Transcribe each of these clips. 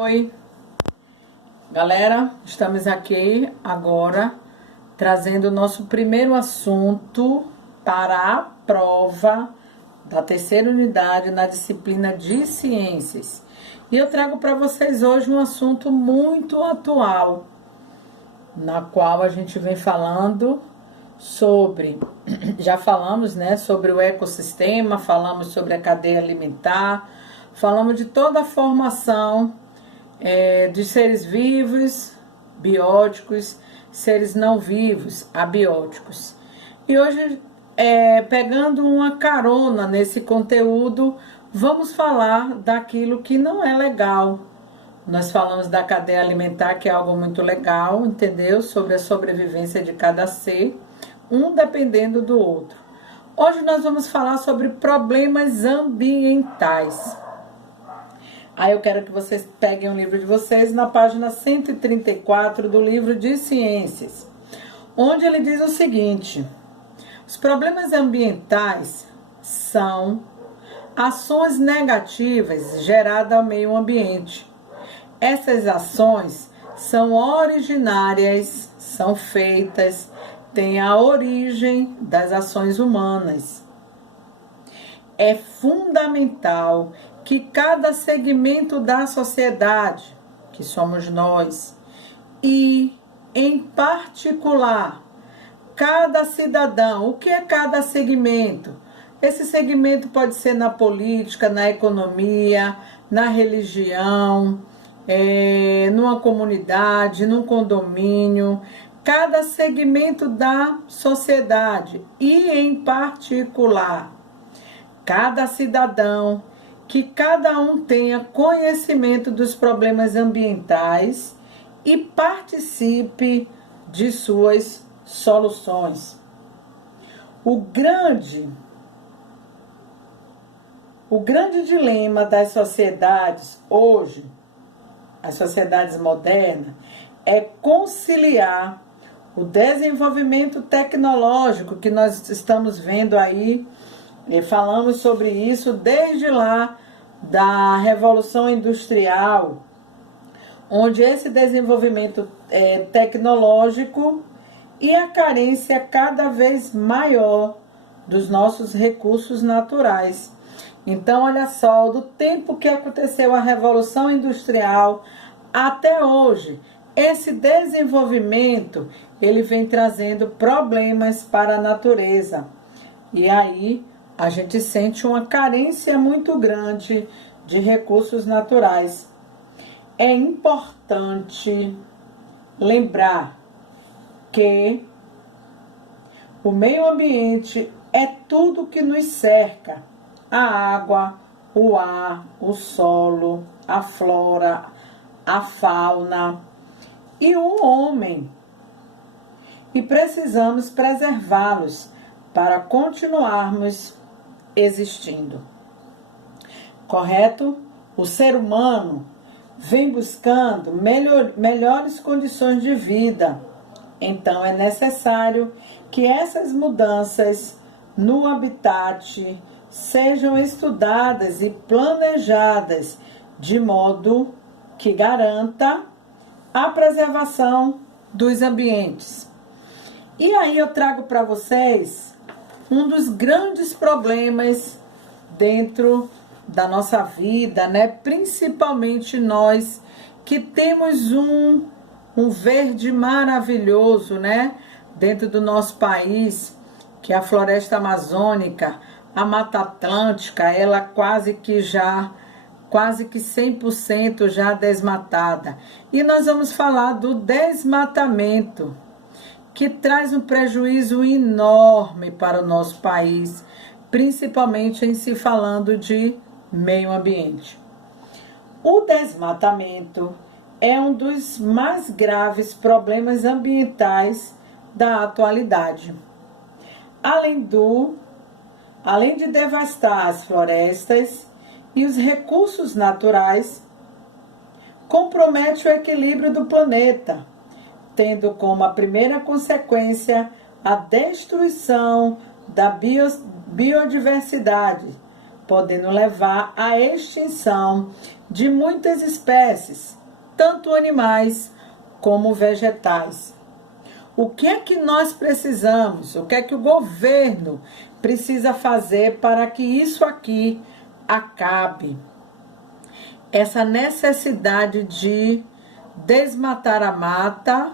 Oi, galera, estamos aqui agora trazendo o nosso primeiro assunto para a prova da terceira unidade na disciplina de ciências. E eu trago para vocês hoje um assunto muito atual, na qual a gente vem falando sobre, já falamos, né, sobre o ecossistema, falamos sobre a cadeia alimentar, falamos de toda a formação de seres vivos, bióticos, seres não vivos, abióticos. E hoje, pegando uma carona nesse conteúdo, vamos falar daquilo que não é legal. Nós falamos da cadeia alimentar, que é algo muito legal, entendeu? Sobre a sobrevivência de cada ser, um dependendo do outro. Hoje nós vamos falar sobre problemas ambientais. Aí eu quero que vocês peguem o livro de vocês na página 134 do livro de ciências, onde ele diz o seguinte: os problemas ambientais são ações negativas geradas ao meio ambiente. Essas ações são originárias, são feitas, têm a origem das ações humanas. É fundamental que cada segmento da sociedade, que somos nós, e, em particular, cada cidadão, o que é cada segmento? Esse segmento pode ser na política, na economia, na religião, numa comunidade, num condomínio, cada segmento da sociedade e, em particular, cada cidadão, que cada um tenha conhecimento dos problemas ambientais e participe de suas soluções. O grande dilema das sociedades hoje, as sociedades modernas, é conciliar o desenvolvimento tecnológico que nós estamos vendo aí. E falamos sobre isso desde lá da Revolução Industrial, onde esse desenvolvimento tecnológico e a carência cada vez maior dos nossos recursos naturais. Então, olha só, do tempo que aconteceu a Revolução Industrial até hoje, esse desenvolvimento ele vem trazendo problemas para a natureza. E aí a gente sente uma carência muito grande de recursos naturais. É importante lembrar que o meio ambiente é tudo que nos cerca: a água, o ar, o solo, a flora, a fauna e o homem. E precisamos preservá-los para continuarmos existindo. Correto? O ser humano vem buscando melhores condições de vida. Então é necessário que essas mudanças no habitat sejam estudadas e planejadas de modo que garanta a preservação dos ambientes. E aí eu trago para vocês um dos grandes problemas dentro da nossa vida, né? Principalmente nós que temos um verde maravilhoso, né? Dentro do nosso país, que é a floresta amazônica, a Mata Atlântica, ela quase que 100% já desmatada. E nós vamos falar do desmatamento, que traz um prejuízo enorme para o nosso país, principalmente em se falando de meio ambiente. O desmatamento é um dos mais graves problemas ambientais da atualidade. Além de devastar as florestas e os recursos naturais, compromete o equilíbrio do planeta, tendo como a primeira consequência a destruição da biodiversidade, podendo levar à extinção de muitas espécies, tanto animais como vegetais. O que é que nós precisamos? O que é que o governo precisa fazer para que isso aqui acabe? Essa necessidade de desmatar a mata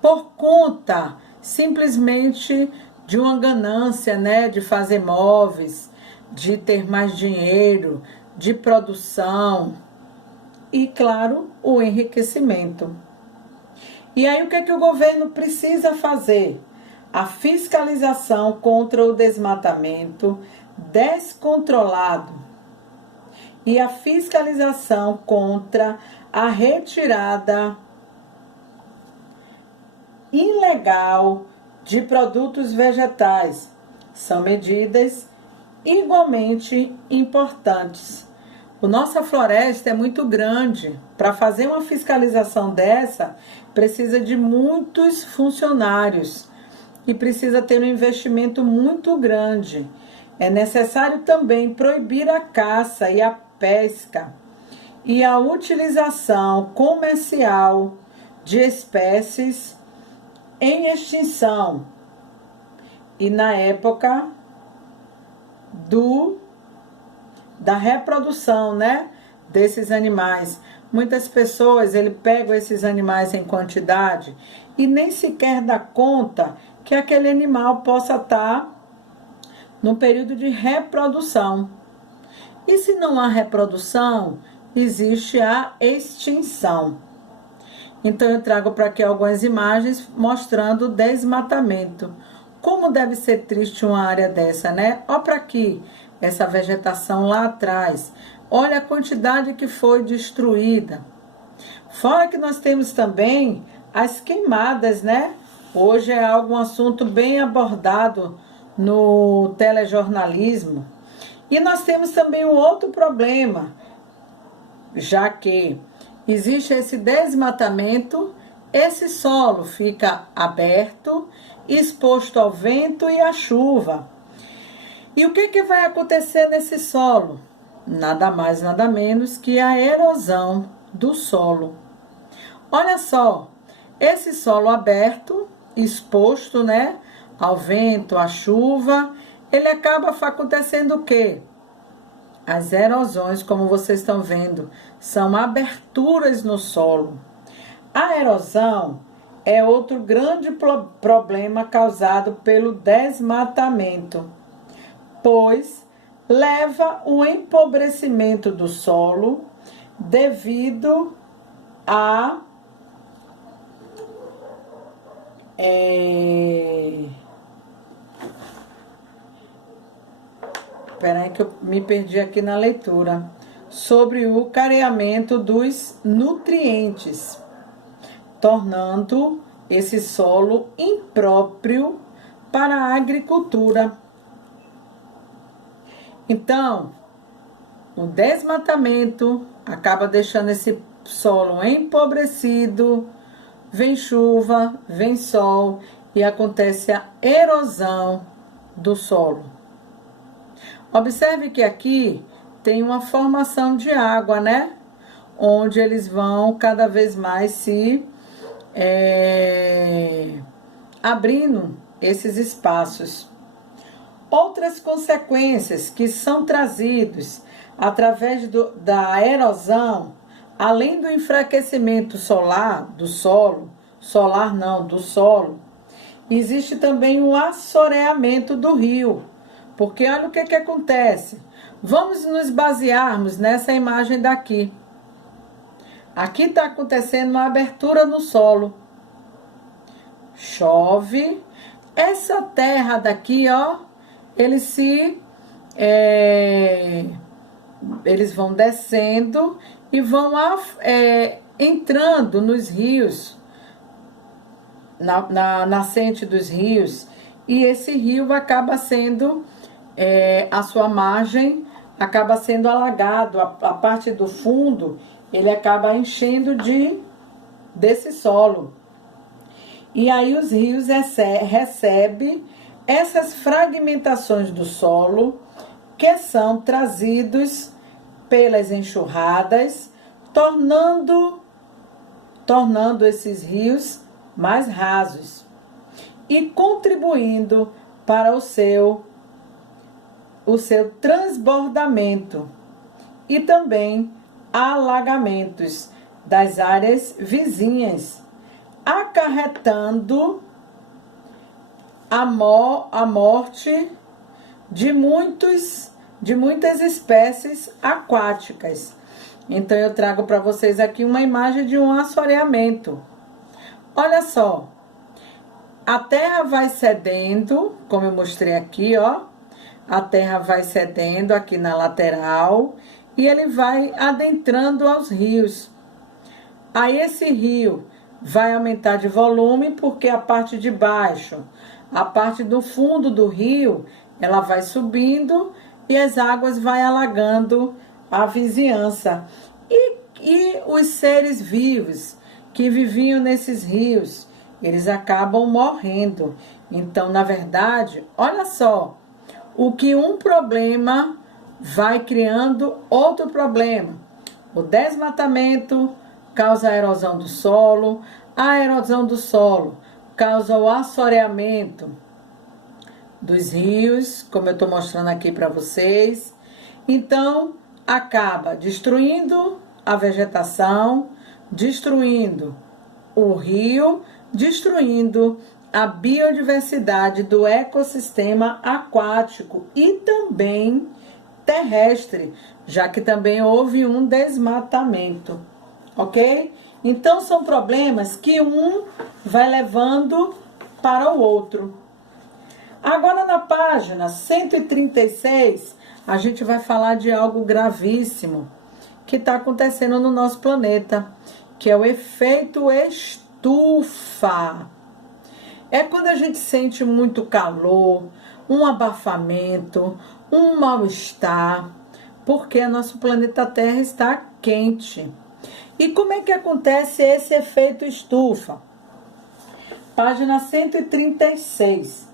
por conta simplesmente de uma ganância, né, de fazer móveis, de ter mais dinheiro, de produção e, claro, o enriquecimento. E aí o que é que o governo precisa fazer? A fiscalização contra o desmatamento descontrolado e a fiscalização contra a retirada ilegal de produtos vegetais. São medidas igualmente importantes. A nossa floresta é muito grande. Para fazer uma fiscalização dessa, precisa de muitos funcionários e precisa ter um investimento muito grande. É necessário também proibir a caça e a pesca e a utilização comercial de espécies em extinção. E na época da reprodução, né, desses animais. Muitas pessoas, pegam esses animais em quantidade e nem sequer dá conta que aquele animal possa estar no período de reprodução. E se não há reprodução, existe a extinção. Então eu trago para aqui algumas imagens mostrando o desmatamento. Como deve ser triste uma área dessa, né? Olha para aqui, essa vegetação lá atrás. Olha a quantidade que foi destruída. Fora que nós temos também as queimadas, né? Hoje é um assunto bem abordado no telejornalismo. E nós temos também um outro problema, já que existe esse desmatamento, esse solo fica aberto, exposto ao vento e à chuva. E o que vai acontecer nesse solo? Nada mais, nada menos que a erosão do solo. Olha só, esse solo aberto, exposto, né, ao vento, à chuva, ele acaba acontecendo o quê? As erosões, como vocês estão vendo, são aberturas no solo. A erosão é outro grande problema causado pelo desmatamento, pois leva ao empobrecimento do solo devido a Espera aí que eu me perdi aqui na leitura. Sobre o careamento dos nutrientes, tornando esse solo impróprio para a agricultura. Então, o desmatamento acaba deixando esse solo empobrecido, vem chuva, vem sol e acontece a erosão do solo. Observe que aqui tem uma formação de água, né? Onde eles vão cada vez mais se abrindo esses espaços. Outras consequências que são trazidas através da erosão, além do enfraquecimento do solo, existe também o assoreamento do rio. Porque olha o que acontece. Vamos nos basearmos nessa imagem daqui. Aqui está acontecendo uma abertura no solo. Chove. Essa terra daqui, ó, eles vão descendo e vão entrando nos rios, na nascente dos rios. E esse rio acaba sendo, a sua margem acaba sendo alagado, a parte do fundo ele acaba enchendo desse solo. E aí os rios recebem essas fragmentações do solo que são trazidos pelas enxurradas, tornando esses rios mais rasos e contribuindo para o seu transbordamento e também alagamentos das áreas vizinhas, acarretando a morte de muitas espécies aquáticas. Então eu trago para vocês aqui uma imagem de um assoreamento. Olha só, a terra vai cedendo, como eu mostrei aqui, ó. A terra vai cedendo aqui na lateral e ele vai adentrando aos rios. Aí esse rio vai aumentar de volume porque a parte de baixo, a parte do fundo do rio, ela vai subindo e as águas vai alagando a vizinhança. E os seres vivos que viviam nesses rios, eles acabam morrendo. Então, na verdade, olha só, o que um problema vai criando outro problema. O desmatamento causa a erosão do solo, a erosão do solo causa o assoreamento dos rios, como eu estou mostrando aqui para vocês. Então, acaba destruindo a vegetação, destruindo o rio, destruindo a biodiversidade do ecossistema aquático e também terrestre, já que também houve um desmatamento, ok? Então, são problemas que um vai levando para o outro. Agora, na página 136, a gente vai falar de algo gravíssimo que está acontecendo no nosso planeta, que é o efeito estufa. É quando a gente sente muito calor, um abafamento, um mal-estar, porque o nosso planeta Terra está quente. E como é que acontece esse efeito estufa? Página 136.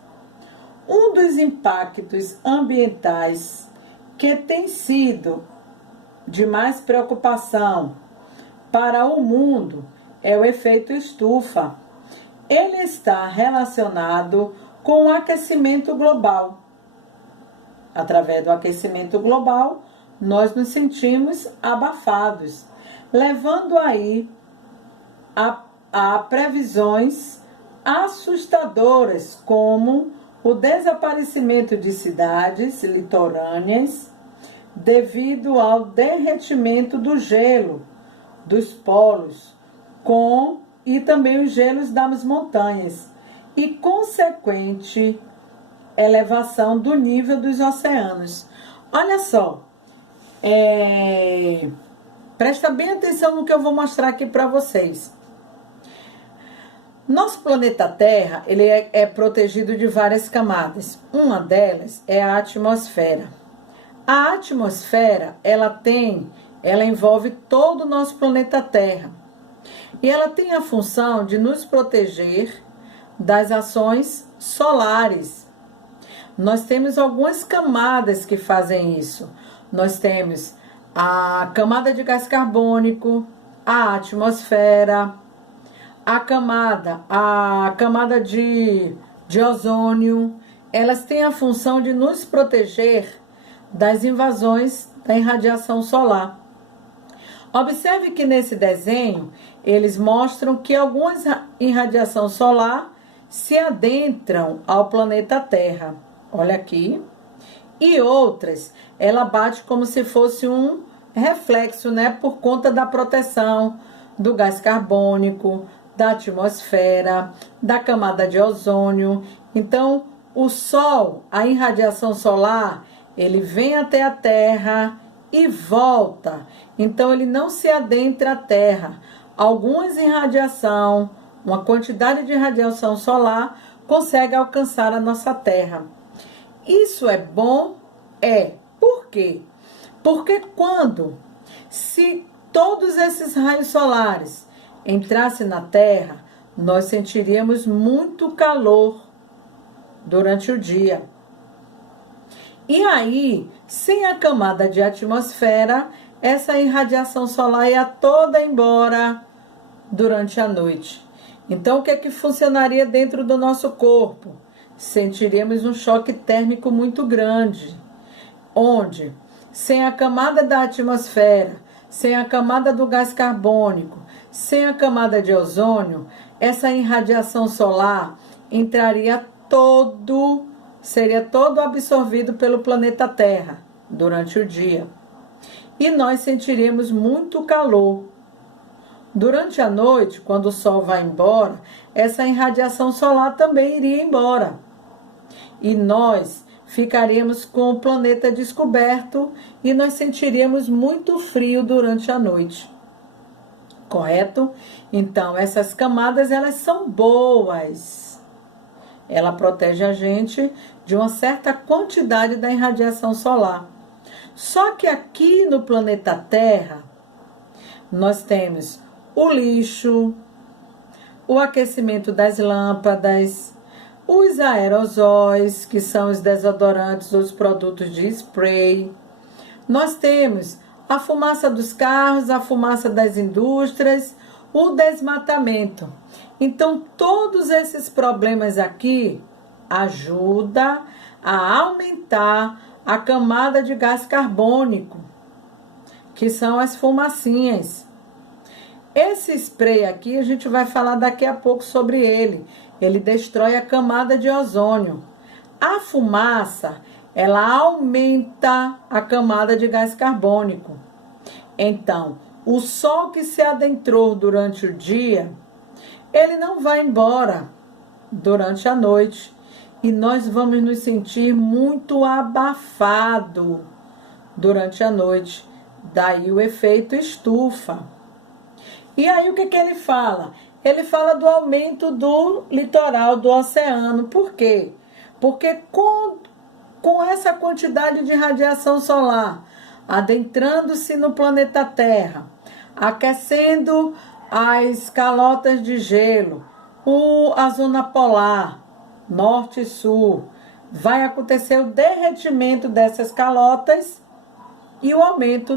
Um dos impactos ambientais que tem sido de mais preocupação para o mundo é o efeito estufa. Ele está relacionado com o aquecimento global. Através do aquecimento global, nós nos sentimos abafados, levando aí a previsões assustadoras, como o desaparecimento de cidades litorâneas devido ao derretimento do gelo dos polos, e também os gelos das montanhas, e consequente elevação do nível dos oceanos. Olha só, presta bem atenção no que eu vou mostrar aqui para vocês. Nosso planeta Terra, ele é protegido de várias camadas. Uma delas é a atmosfera. A atmosfera, ela envolve todo o nosso planeta Terra. E ela tem a função de nos proteger das ações solares. Nós temos algumas camadas que fazem isso. Nós temos a camada de gás carbônico, a atmosfera, a camada de ozônio. Elas têm a função de nos proteger das invasões da irradiação solar. Observe que nesse desenho eles mostram que algumas irradiação solar se adentram ao planeta Terra. Olha aqui. E outras, ela bate como se fosse um reflexo, né? Por conta da proteção do gás carbônico, da atmosfera, da camada de ozônio. Então, o Sol, a irradiação solar, ele vem até a Terra e volta. Então, ele não se adentra à Terra. Algumas irradiação, uma quantidade de radiação solar, consegue alcançar a nossa Terra. Isso é bom? Por quê? Porque se todos esses raios solares entrassem na Terra, nós sentiríamos muito calor durante o dia. E aí, sem a camada de atmosfera, essa irradiação solar ia toda embora durante a noite. Então, o que é que funcionaria dentro do nosso corpo? Sentiríamos um choque térmico muito grande, onde, sem a camada da atmosfera, sem a camada do gás carbônico, sem a camada de ozônio, essa irradiação solar seria todo absorvido pelo planeta Terra durante o dia. E nós sentiríamos muito calor. Durante a noite, quando o sol vai embora, essa irradiação solar também iria embora. E nós ficaríamos com o planeta descoberto e nós sentiríamos muito frio durante a noite. Correto? Então, essas camadas, elas são boas. Ela protege a gente de uma certa quantidade da irradiação solar. Só que aqui no planeta Terra, nós temos o lixo, o aquecimento das lâmpadas, os aerosóis, que são os desodorantes, os produtos de spray. Nós temos a fumaça dos carros, a fumaça das indústrias, o desmatamento. Então, todos esses problemas aqui ajudam a aumentar a camada de gás carbônico, que são as fumacinhas. Esse spray aqui, a gente vai falar daqui a pouco sobre ele. Ele destrói a camada de ozônio. A fumaça, ela aumenta a camada de gás carbônico. Então, o sol que se adentrou durante o dia, ele não vai embora durante a noite. E nós vamos nos sentir muito abafado durante a noite. Daí o efeito estufa. E aí o que ele fala? Ele fala do aumento do litoral, do oceano. Por quê? Porque com essa quantidade de radiação solar adentrando-se no planeta Terra, aquecendo as calotas de gelo, a zona polar, norte e sul, vai acontecer o derretimento dessas calotas e o aumento